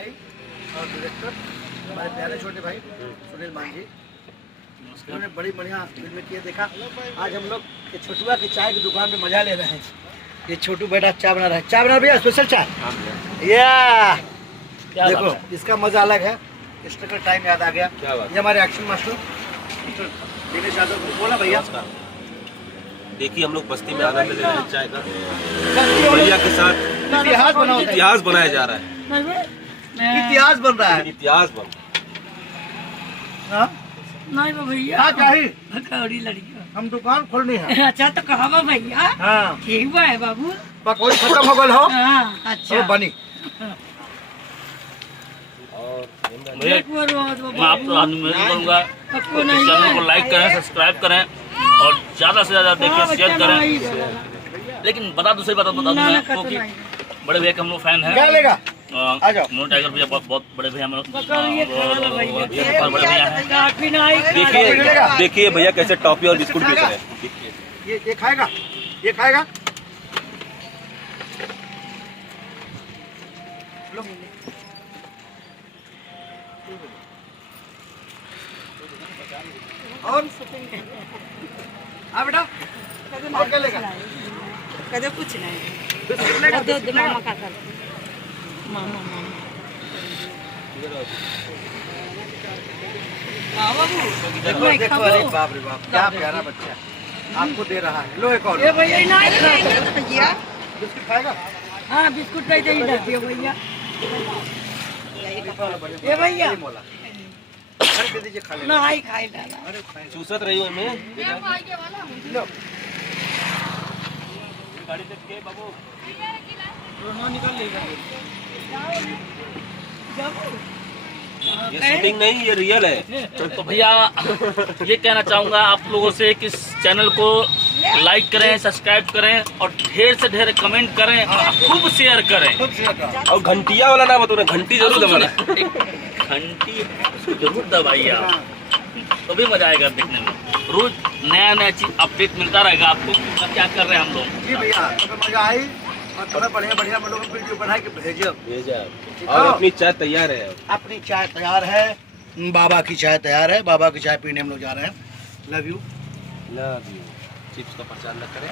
भाई और डायरेक्टर हमारे प्यारे छोटे भाई सुनील मान जी, उन्होंने बड़ी बढ़िया फिल्म किए। देखा आज हम लोग ये छोटुआ की चाय की दुकान पे मजा ले रहे हैं। ये छोटू बेटा चाय बना रहा है। चाय बना भैया, स्पेशल चाय। या देखो इसका मजा अलग है। स्ट्रगल टाइम याद आ गया। ये हमारे एक्शन मास्टर दिनेश यादव को बोला भैया। देखिए हम लोग बस्ती में आनंद ले रहे हैं चाय का, भैया के साथ इतिहास बनाया जा रहा है। इतिहास बन रहा है। इतिहास बन नहीं भैया कौड़ी लड़की हम दुकान खोलनी है। अच्छा तो कहा भैया। हाँ ठीक बा है बाबू। पकौड़ी खत्म हो गल हो। हाँ अच्छा बनी मैं आपको अनुरोध करूंगा चैनल को लाइक करें, सब्सक्राइब करें और ज़्यादा से ज़्यादा देखिए, शेयर करें। लेकिन बता दूँ, सही बता दूँ क्योंकि बड़े भैया के हम लोग फैन हैं। क्या लेगा? आ जाओ। मोनू टाइगर भैया बहुत बड़े भैया हम लोग, बड़े भैया हैं। देखिए भैया कैसे टॉफी और बिस्कुट बेच रहे हैं। ये खाएगा, ये खाएगा। और हाँ बेटा, और क्या लेगा? कदे कुछ नहीं। बिस्कुट लेगा? मामा का कर मामा देखो देखो, अरे बाप रे बाप, क्या प्यारा बच्चा आपको दे रहा है। लो एक और ये भैया भैया बिस्कुट खाएगा। हाँ बिस्कुट का ही भैया। ये भैया दे दीजिए, खा लेगा। ना ही खाई डाला। अरे खाएगा। चूसत रही हूँ मैं। लो गाड़ी से के बाबू निकाल लेगा। ये शूटिंग नहीं, ये रियल है। तो भैया ये कहना चाहूँगा आप लोगों से कि इस चैनल को लाइक करें, सब्सक्राइब करें और ढेर से ढेर कमेंट करें और खूब शेयर करें। और घंटिया वाला ना बताओ, घंटी जरूर दबाना। घंटी जरूर दबाइए आप, तो भी मजा आएगा देखने में। रोज नया चीज अपडेट मिलता रहेगा आपको कि क्या कर रहे हैं हम लोग। जी भैया, तो मजा आई और थोड़ा बढ़िया बढ़िया हम लोग वीडियो बना के भेजो। और अपनी चाय तैयार है। अपनी चाय तैयार है, बाबा की चाय तैयार है। बाबा की चाय पीने हम लोग जा रहे हैं। Love you. Love you. Chips का प्रचार न करें।